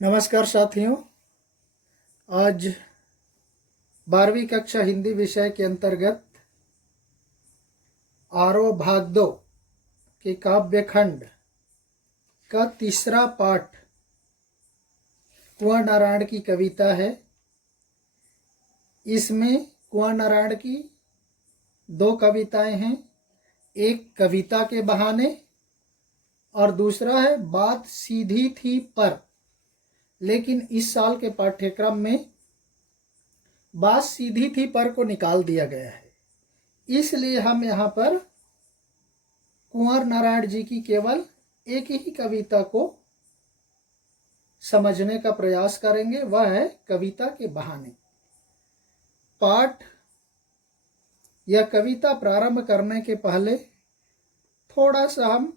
नमस्कार साथियों। आज 12वीं कक्षा हिंदी विषय के अंतर्गत आरोह भाग 2 के काव्य खंड का तीसरा पाठ कुंवर नारायण की कविता है। इसमें कुंवर नारायण की दो कविताएं हैं, एक कविता के बहाने और दूसरा है बात सीधी थी पर। लेकिन इस साल के पाठ्यक्रम में बात सीधी थी पर को निकाल दिया गया है, इसलिए हम यहाँ पर कुंवर नारायण जी की केवल एक ही कविता को समझने का प्रयास करेंगे, वह है कविता के बहाने। पाठ या कविता प्रारंभ करने के पहले थोड़ा सा हम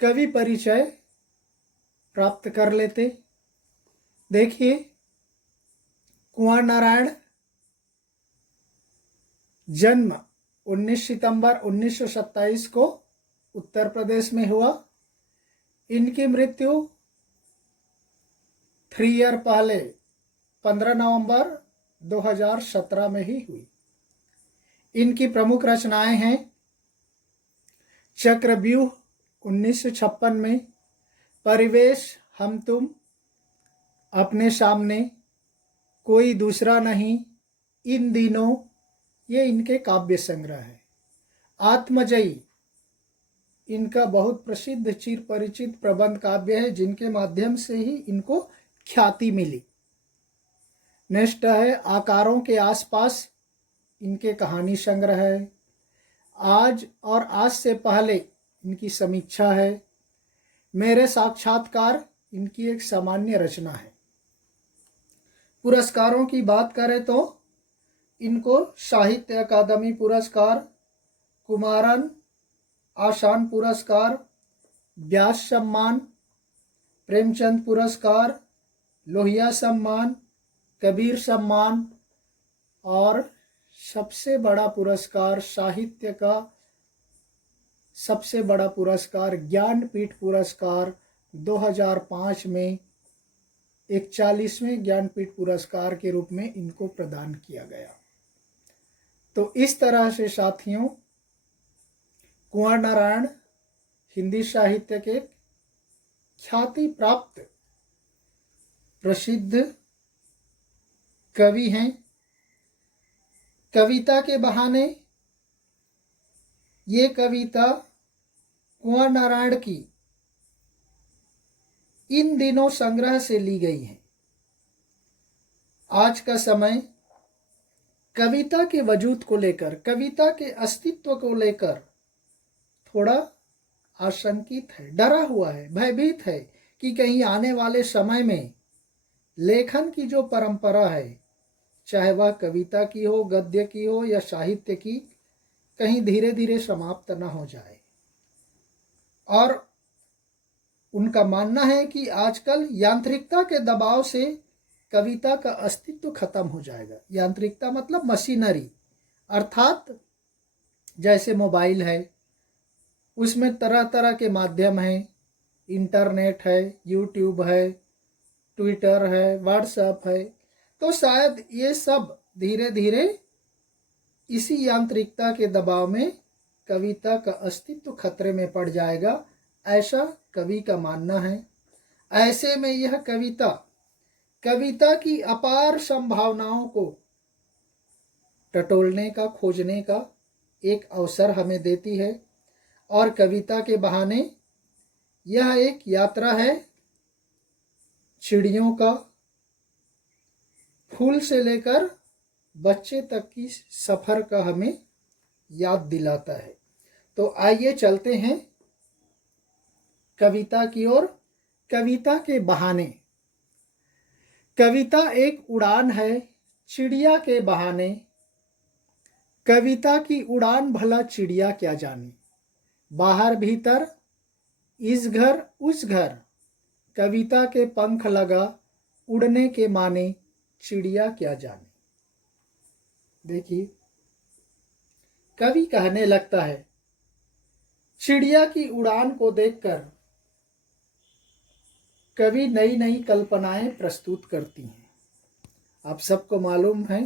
कवि परिचय प्राप्त कर लेते। देखिए, कुंवर नारायण जन्म 19 सितंबर 1927 को उत्तर प्रदेश में हुआ। इनकी मृत्यु 3 ईयर पहले 15 नवंबर 2017 में ही हुई। इनकी प्रमुख रचनाएं हैं चक्रव्यूह 1956 में, परिवेश हम तुम, अपने सामने, कोई दूसरा नहीं, इन दिनों, ये इनके काव्य संग्रह है। आत्मजयी इनका बहुत प्रसिद्ध चिर परिचित प्रबंध काव्य है, जिनके माध्यम से ही इनको ख्याति मिली। नेक्स्ट है आकारों के आसपास, इनके कहानी संग्रह है। आज और आज से पहले इनकी समीक्षा है। मेरे साक्षात्कार इनकी एक सामान्य रचना है। पुरस्कारों की बात करें तो इनको साहित्य अकादमी पुरस्कार, कुमारन आसान पुरस्कार, व्यास सम्मान, प्रेमचंद पुरस्कार, लोहिया सम्मान, कबीर सम्मान और सबसे बड़ा पुरस्कार, साहित्य का सबसे बड़ा पुरस्कार, ज्ञानपीठ पुरस्कार 2005 में 41वें ज्ञानपीठ पुरस्कार के रूप में इनको प्रदान किया गया। तो इस तरह से साथियों, कुंवर नारायण हिंदी साहित्य के ख्याति प्राप्त प्रसिद्ध कवि हैं। कविता के बहाने, ये कविता कुंवर नारायण की इन दिनों संग्रह से ली गई है। आज का समय कविता के वजूद को लेकर, कविता के अस्तित्व को लेकर थोड़ा आशंकित है, डरा हुआ है, भयभीत है कि कहीं आने वाले समय में लेखन की जो परंपरा है, चाहे वह कविता की हो, गद्य की हो या साहित्य की, कहीं धीरे धीरे समाप्त न हो जाए। और उनका मानना है कि आजकल यांत्रिकता के दबाव से कविता का अस्तित्व खत्म हो जाएगा। यांत्रिकता मतलब मशीनरी, अर्थात जैसे मोबाइल है, उसमें तरह तरह के माध्यम हैं, इंटरनेट है, यूट्यूब है, ट्विटर है, व्हाट्सएप है, तो शायद ये सब धीरे धीरे इसी यांत्रिकता के दबाव में कविता का अस्तित्व खतरे में पड़ जाएगा, ऐसा कवि का मानना है। ऐसे में यह कविता की अपार संभावनाओं को टटोलने का, खोजने का एक अवसर हमें देती है। और कविता के बहाने यह एक यात्रा है चिड़ियों का, फूल से लेकर बच्चे तक की सफर का हमें याद दिलाता है। तो आइए चलते हैं कविता की ओर। कविता के बहाने। कविता एक उड़ान है चिड़िया के बहाने, कविता की उड़ान भला चिड़िया क्या जाने, बाहर भीतर इस घर उस घर, कविता के पंख लगा उड़ने के माने, चिड़िया क्या जाने। देखिए, कवि कहने लगता है, चिड़िया की उड़ान को देखकर कवि नई नई कल्पनाएं प्रस्तुत करती हैं। आप सबको मालूम है,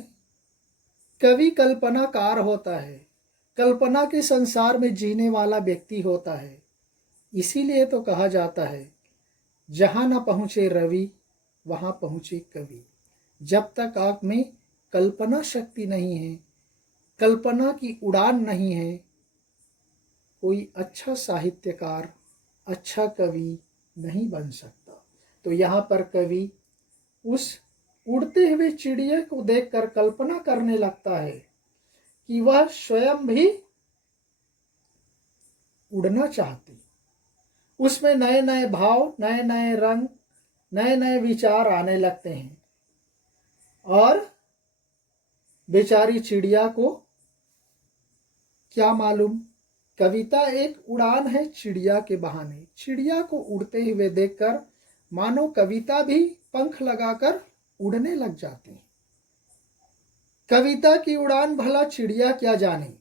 कवि कल्पनाकार होता है, कल्पना के संसार में जीने वाला व्यक्ति होता है। इसीलिए तो कहा जाता है, जहाँ न पहुँचे रवि वहाँ पहुँचे कवि। जब तक आप में कल्पना शक्ति नहीं है, कल्पना की उड़ान नहीं है, कोई अच्छा साहित्यकार, अच्छा कवि नहीं बन सकता। तो यहाँ पर कवि उस उड़ते हुए चिड़िया को देखकर कल्पना करने लगता है कि वह स्वयं भी उड़ना चाहती। उसमें नए नए भाव, नए नए रंग, नए नए विचार आने लगते हैं और बेचारी चिड़िया को क्या मालूम, कविता एक उड़ान है चिड़िया के बहाने। चिड़िया को उड़ते हुए देखकर मानो कविता भी पंख लगाकर उड़ने लग जाती। कविता की उड़ान भला चिड़िया क्या जाने।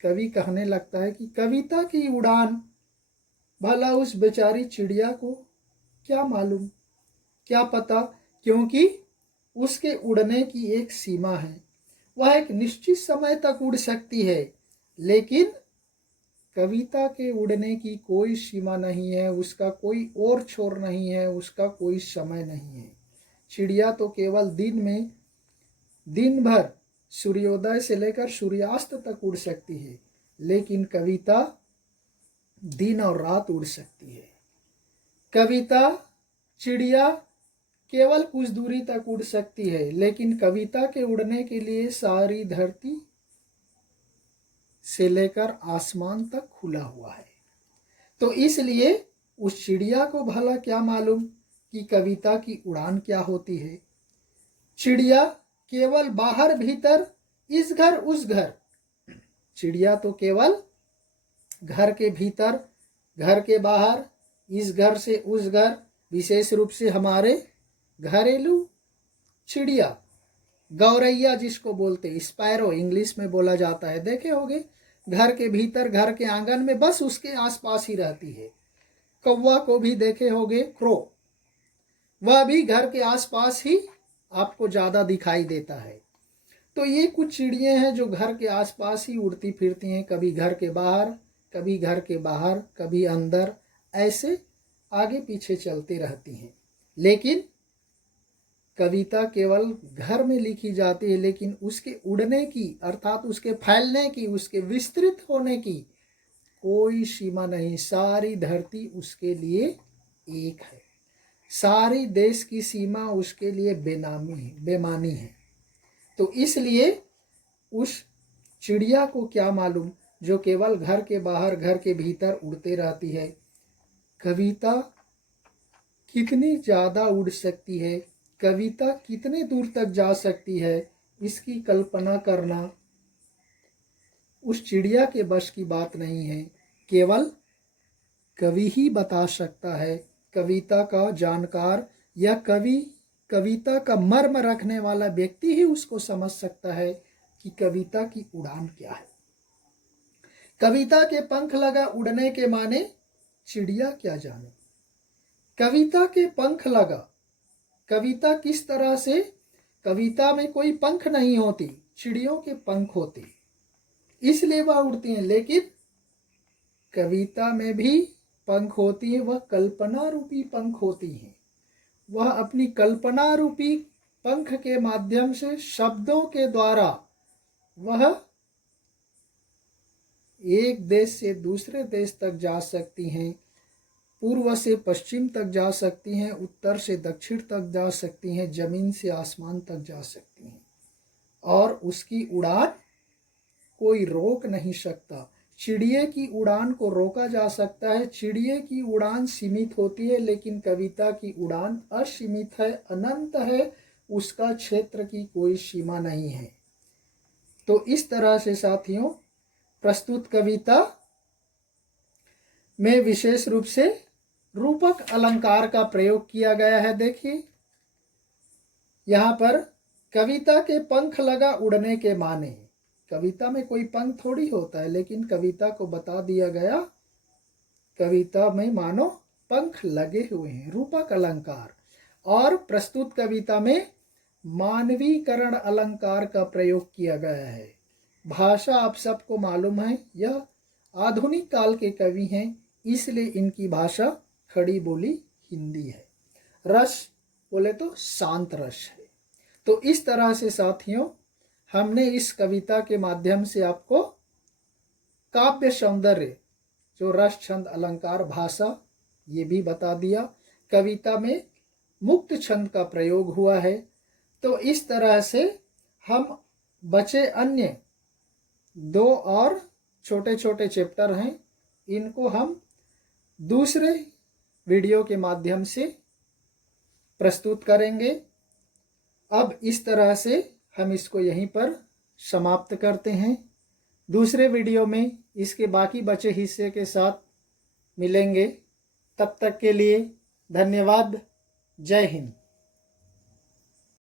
कवि कहने लगता है कि कविता की उड़ान भला उस बेचारी चिड़िया को क्या मालूम, क्या पता, क्योंकि उसके उड़ने की एक सीमा है। वह एक निश्चित समय तक उड़ सकती है, लेकिन कविता के उड़ने की कोई सीमा नहीं है, उसका कोई और छोर नहीं है, उसका कोई समय नहीं है। चिड़िया तो केवल दिन भर सूर्योदय से लेकर सूर्यास्त तक उड़ सकती है, लेकिन कविता दिन और रात उड़ सकती है। कविता, चिड़िया केवल कुछ दूरी तक उड़ सकती है, लेकिन कविता के उड़ने के लिए सारी धरती से लेकर आसमान तक खुला हुआ है। तो इसलिए उस चिड़िया को भला क्या मालूम कि कविता की उड़ान क्या होती है। चिड़िया केवल बाहर भीतर, इस घर उस घर। चिड़िया तो केवल घर के भीतर, घर के बाहर, इस घर से उस घर, विशेष रूप से हमारे घरेलू चिड़िया, गौरैया जिसको बोलते, स्पैरो इंग्लिश में बोला जाता है, देखे होंगे, घर के भीतर, घर के आंगन में, बस उसके आसपास ही रहती है। कौवा को भी देखे होंगे, क्रो, वह भी घर के आसपास ही आपको ज़्यादा दिखाई देता है। तो ये कुछ चिड़ियाँ हैं जो घर के आसपास ही उड़ती फिरती हैं, कभी घर के बाहर, कभी घर के बाहर, कभी अंदर, ऐसे आगे पीछे चलती रहती हैं। लेकिन कविता केवल घर में लिखी जाती है, लेकिन उसके उड़ने की, अर्थात उसके फैलने की, उसके विस्तृत होने की कोई सीमा नहीं। सारी धरती उसके लिए एक है, सारी देश की सीमा उसके लिए बेमानी है। तो इसलिए उस चिड़िया को क्या मालूम जो केवल घर के बाहर, घर के भीतर उड़ते रहती है, कविता कितनी ज़्यादा उड़ सकती है, कविता कितने दूर तक जा सकती है, इसकी कल्पना करना उस चिड़िया के बस की बात नहीं है। केवल कवि ही बता सकता है, कविता का जानकार या कविता का मर्म रखने वाला व्यक्ति ही उसको समझ सकता है कि कविता की उड़ान क्या है। कविता के पंख लगा उड़ने के माने चिड़िया क्या जाने। कविता के पंख लगा, कविता किस तरह से, कविता में कोई पंख नहीं होती, चिड़ियों के पंख होते, इसलिए वह उड़ती हैं। लेकिन कविता में भी पंख होती है, वह कल्पना रूपी पंख होती हैं। वह अपनी कल्पना रूपी पंख के माध्यम से, शब्दों के द्वारा, वह एक देश से दूसरे देश तक जा सकती हैं, पूर्व से पश्चिम तक जा सकती हैं, उत्तर से दक्षिण तक जा सकती हैं, जमीन से आसमान तक जा सकती हैं, और उसकी उड़ान कोई रोक नहीं सकता। चिड़िए की उड़ान को रोका जा सकता है, चिड़िए की उड़ान सीमित होती है, लेकिन कविता की उड़ान असीमित है, अनंत है, उसका क्षेत्र की कोई सीमा नहीं है। तो इस तरह से साथियों, प्रस्तुत कविता में विशेष रूप से रूपक अलंकार का प्रयोग किया गया है। देखिए यहाँ पर कविता के पंख लगा उड़ने के माने, कविता में कोई पंख थोड़ी होता है, लेकिन कविता को बता दिया गया, कविता में मानो पंख लगे हुए हैं, रूपक अलंकार। और प्रस्तुत कविता में मानवीकरण अलंकार का प्रयोग किया गया है। भाषा आप सबको मालूम है, यह आधुनिक काल के कवि हैं, इसलिए इनकी भाषा खड़ी बोली हिंदी है। रस बोले तो शांत रस है। तो इस तरह से साथियों, हमने इस कविता के माध्यम से आपको काव्य सौंदर्य, जो रस छंद अलंकार भाषा, ये भी बता दिया। कविता में मुक्त छंद का प्रयोग हुआ है। तो इस तरह से हम बचे अन्य 2 और छोटे छोटे चैप्टर हैं, इनको हम दूसरे वीडियो के माध्यम से प्रस्तुत करेंगे। अब इस तरह से हम इसको यहीं पर समाप्त करते हैं। दूसरे वीडियो में इसके बाकी बचे हिस्से के साथ मिलेंगे। तब तक के लिए धन्यवाद। जय हिंद।